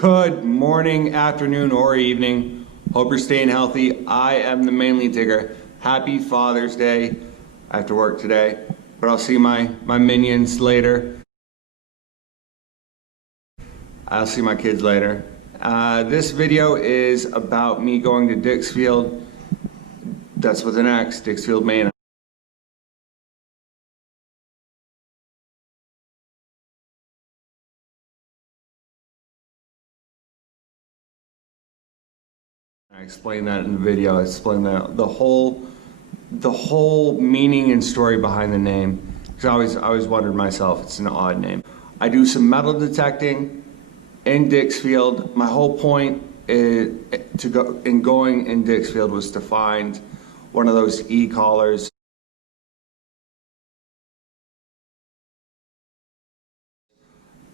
Good morning, afternoon, or evening. Hope you're staying healthy. I am the Mainly Digger. Happy Father's Day. I have to work today, but I'll see my minions later. I'll see my kids later. This video is about me going to Dixfield. That's with an X, Dixfield, Maine. I explained that in the video. I explained the whole meaning and story behind the name. Because I always wondered myself, it's an odd name. I do some metal detecting in Dixfield. My whole point going in Dixfield was to find one of those e-collars.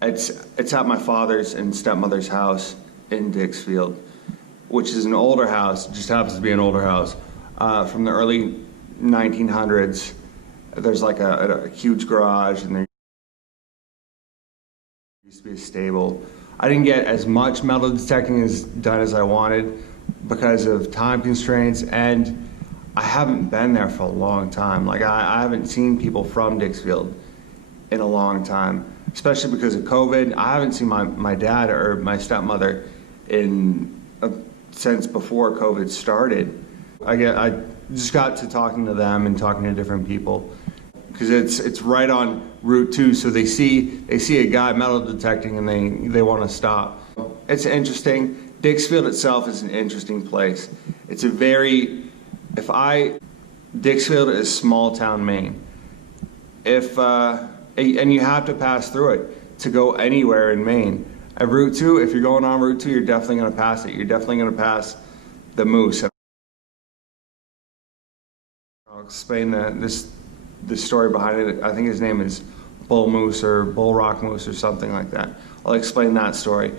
It's at my father's and stepmother's house in Dixfield, which is an older house. It just happens to be an older house from the early 1900s. There's like a huge garage, and there used to be a stable. I didn't get as much metal detecting done as I wanted because of time constraints, and I haven't been there for a long time. Like I haven't seen people from Dixfield in a long time, especially because of COVID. I haven't seen my dad or my stepmother since before COVID started. I just got to talking to them and talking to different people because it's right on Route 2, so they see a guy metal detecting and they want to stop. It's interesting. Dixfield itself is an interesting place. It's a Dixfield is small town Maine. And you have to pass through it to go anywhere in Maine. At Route 2, if you're going on Route 2, you're definitely going to pass it. You're definitely going to pass the moose. I'll explain the story behind it. I think his name is Bull Moose or Bull Rock Moose or something like that. I'll explain that story.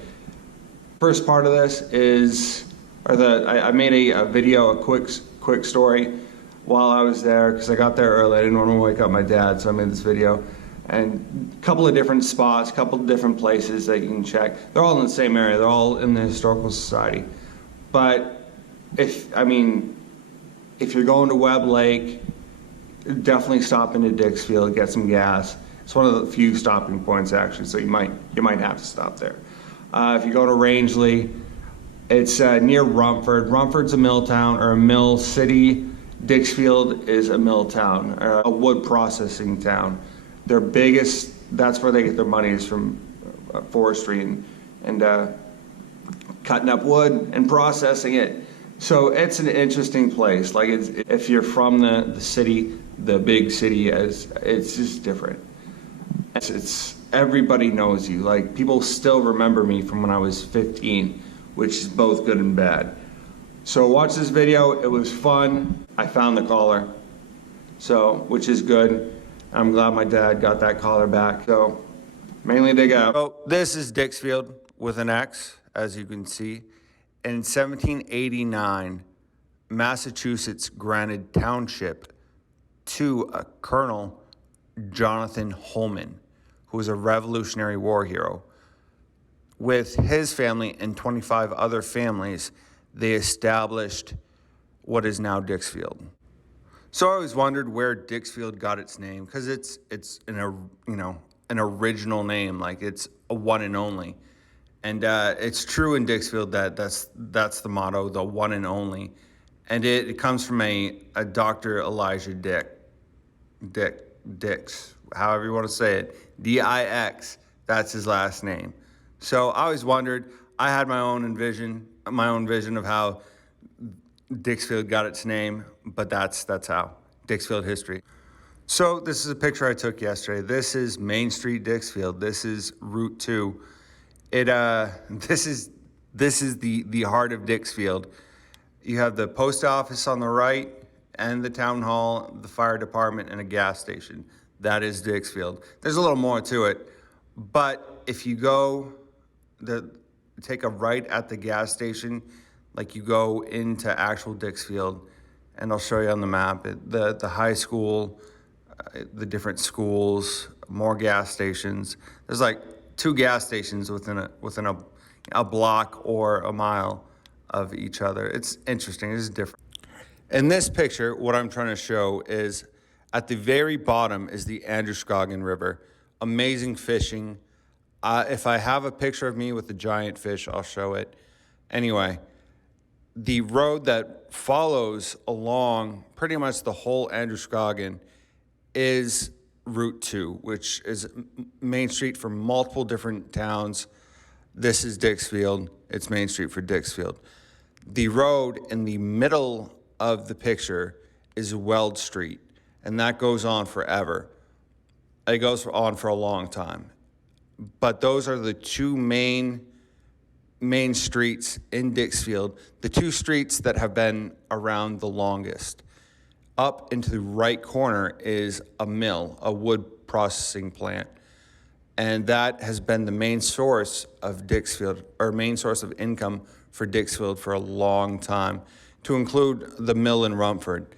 First part of this is, I made a video, a quick story while I was there because I got there early. I didn't want to wake up my dad, so I made this video. And a couple of different spots, a couple of different places that you can check. They're all in the same area. They're all in the Historical Society. But if you're going to Webb Lake, definitely stop into Dixfield, get some gas. It's one of the few stopping points actually, so you might have to stop there. If you go to Rangeley, it's near Rumford. Rumford's a mill town or a mill city. Dixfield is a mill town, a wood processing town. Their biggest, that's where they get their money, is from forestry and cutting up wood and processing it. So it's an interesting place. Like if you're from the city, the big city, it's just different. It's everybody knows you. Like people still remember me from when I was 15, which is both good and bad. So watch this video. It was fun. I found the collar, which is good. I'm glad my dad got that collar back. So mainly dig out. So this is Dixfield with an X, as you can see. In 1789, Massachusetts granted township to a Colonel Jonathan Holman, who was a Revolutionary War hero. With his family and 25 other families, they established what is now Dixfield. So I always wondered where Dixfield got its name, because it's an original name, like it's a one and only. And it's true in Dixfield that's the motto, the one and only. And it comes from a Dr. Elijah Dix, however you want to say it, D-I-X, that's his last name. So I always wondered, I had my own vision of how Dixfield got its name, but that's how, Dixfield history. So this is a picture I took yesterday. This is Main Street, Dixfield. This is Route 2. This is the heart of Dixfield. You have the post office on the right and the town hall, the fire department, and a gas station. That is Dixfield. There's a little more to it, but if you take a right at the gas station, like you go into actual Dixfield, and I'll show you on the map, the high school, the different schools, more gas stations. There's like 2 gas stations within a a block or a mile of each other. It's interesting. It's different. In this picture, what I'm trying to show is at the very bottom is the Androscoggin River. Amazing fishing. If I have a picture of me with a giant fish, I'll show it. Anyway, the road that follows along pretty much the whole Androscoggin is Route 2, which is Main Street for multiple different towns. This is Dixfield. It's Main Street for Dixfield. The road in the middle of the picture is Weld Street, and that goes on forever. It goes on for a long time. But those are the two main streets in Dixfield, the two streets that have been around the longest. Up into the right corner is a mill, a wood processing plant. And that has been the main source of Dixfield, or main source of income for Dixfield for a long time, to include the mill in Rumford.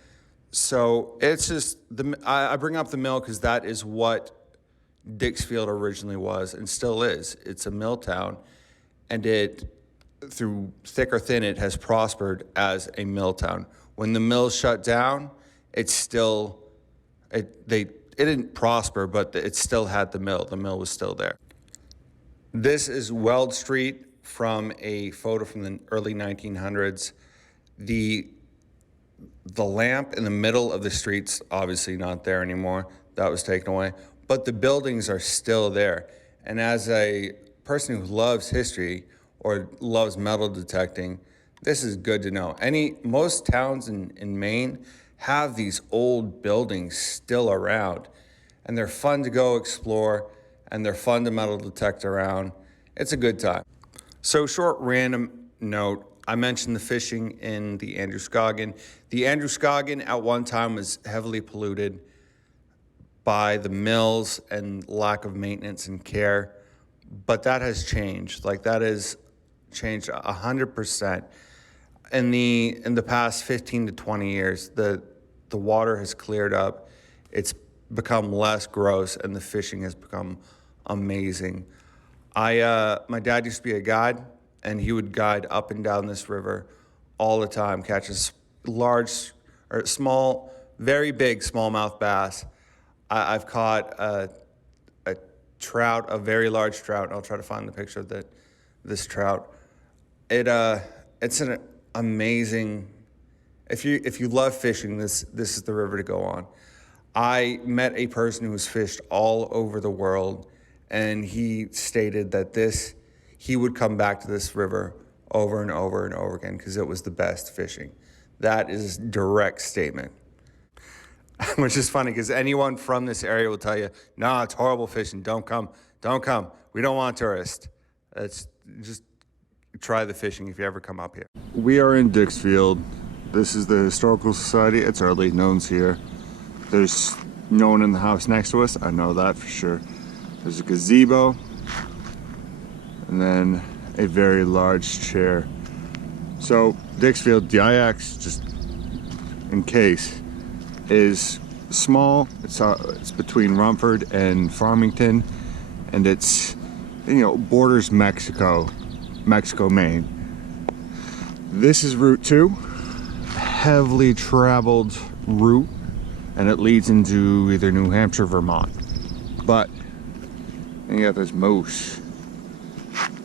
So it's just, I bring up the mill because that is what Dixfield originally was and still is. It's a mill town, and it, through thick or thin, it has prospered as a mill town. When the mill shut down, it didn't prosper, but it still had the mill. The mill was still there. This is Weld Street from a photo from the early 1900s. The lamp in the middle of the street's obviously not there anymore. That was taken away. But the buildings are still there. And as a person who loves history or loves metal detecting, this is good to know. Most towns in Maine have these old buildings still around, and they're fun to go explore, and they're fun to metal detect around. It's a good time. So, short random note, I mentioned the fishing in the Androscoggin. The Androscoggin at one time was heavily polluted by the mills and lack of maintenance and care, but that has changed. Like, that has changed 100%. In the past 15 to 20 years, the water has cleared up. It's become less gross, and the fishing has become amazing. My dad used to be a guide, and he would guide up and down this river all the time, catches large or small, very big smallmouth bass. I've caught a trout, a very large trout. I'll try to find the picture of this trout. It's an amazing. If you love fishing, this is the river to go on. I met a person who has fished all over the world, and he stated that he would come back to this river over and over and over again because it was the best fishing. That is a direct statement. Which is funny because anyone from this area will tell you, nah, it's horrible fishing. Don't come. We don't want tourists. Just try the fishing if you ever come up here. We are in Dixfield. This is the Historical Society. It's early. No one's here. There's no one in the house next to us. I know that for sure. There's a gazebo. And then a very large chair. So Dixfield, DIX, just in case, is small. It's between Rumford and Farmington, and it's, borders Mexico, Maine. This is Route 2, heavily traveled route, and it leads into either New Hampshire, Vermont. But then you got this moose,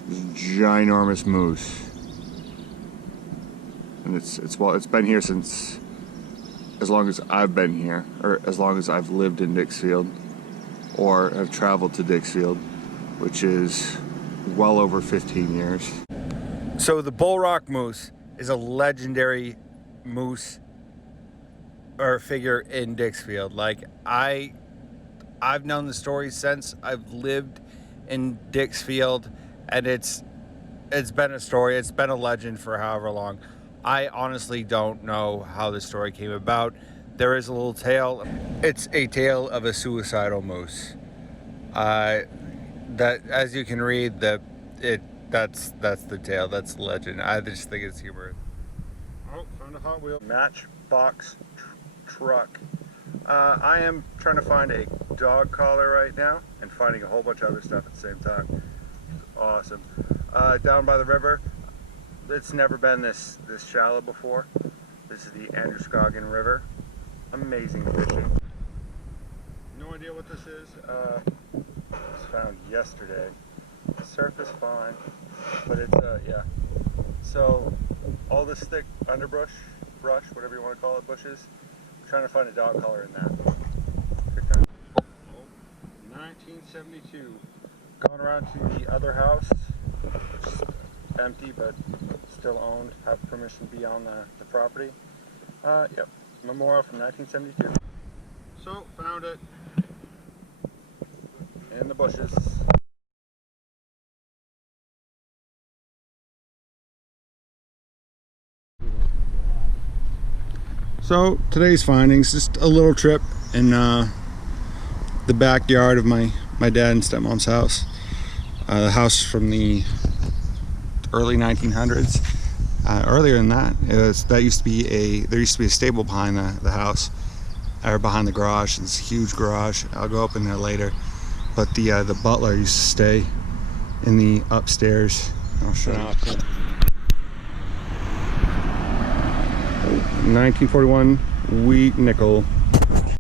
this ginormous moose, and it's been here since as long as I've been here, or as long as I've lived in Dixfield, or have traveled to Dixfield, which is well over 15 years. So the Bull Rock moose is a legendary moose or figure in Dixfield. Like, I've known the story since I've lived in Dixfield, and it's been a story. It's been a legend for however long. I honestly don't know how the story came about. There is a little tale. It's a tale of a suicidal moose. That, as you can read, that's the tale. That's the legend. I just think it's humorous. Oh, found a Hot Wheel. Matchbox truck. I am trying to find a dog collar right now and finding a whole bunch of other stuff at the same time. Awesome. down by the river. It's never been this shallow before. This is the Androscoggin River. Amazing fishing. No idea what this is. It was found yesterday. Surface fine, but it's yeah. So all this thick underbrush, whatever you want to call it, bushes. I'm trying to find a dog collar in that. 1972. Going around to the other house, which is empty but still owned. Have permission to be on the property. Yep, memorial from 1972. So found it in the bushes. So today's findings, just a little trip in the backyard of my dad and stepmom's house. The house from the early 1900s. Earlier than that, there used to be a stable behind the house, or behind the garage. It's a huge garage. I'll go up in there later. But the butler used to stay in the upstairs. I'll show you. 1941 wheat nickel.